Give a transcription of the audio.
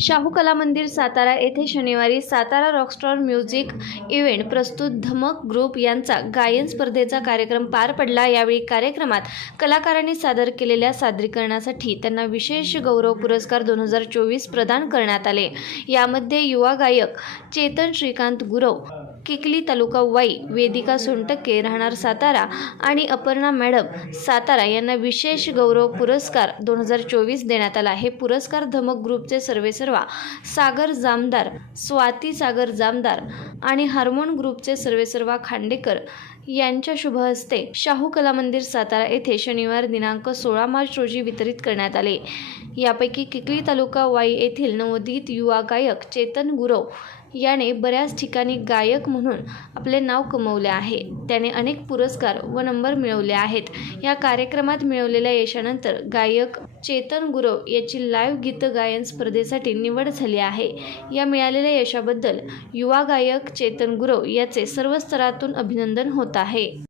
शाहू कला मंदिर सातारा येथे शनिवारी सातारा रॉकस्टार म्युझिक इव्हेंट प्रस्तुत धमक ग्रुप यांचा गायन स्पर्धेचा कार्यक्रम पार पडला। यावेळी कार्यक्रमात कलाकारांनी सादर केलेल्या सादरीकरणासाठी त्यांना विशेष गौरव पुरस्कार 2024 प्रदान करण्यात आले। यामध्ये युवा गायक चेतन श्रीकांत गुरव, किकली तालुका वाई, वेदिका सोनटक्के राहणार सातारा आणि अपर्णा मॅडम सातारा यांना विशेष गौरव पुरस्कार 2024 देण्यात आला। हे पुरस्कार धमक ग्रुपचे सर्वेसर्वा सागर जामदार, स्वाती सागर जामदार आणि हार्मोन ग्रुपचे सर्वेसर्वा खांडेकर यांच्या शुभ हस्ते शाहू कला मंदिर सातारा येथे शनिवार दिनांक 16 मार्च रोजी वितरित करण्यात आले। यापैकी किकली तालुका वाई येथील नवोदित युवा गायक चेतन गुरव याने बऱ्याच ठिकाणी गायक म्हणून आपले नाव कमवले आहे। त्याने अनेक पुरस्कार व नंबर मिळवले आहेत। या कार्यक्रमात मिळवलेल्या यशानंतर गायक चेतन गुरव याची लाईव्ह गीत गायन स्पर्धेसाठी निवड झाली आहे। या मिळालेल्या यशाबद्दल युवा गायक चेतन गुरव याचे सर्व स्तरातून अभिनंदन होत आहे।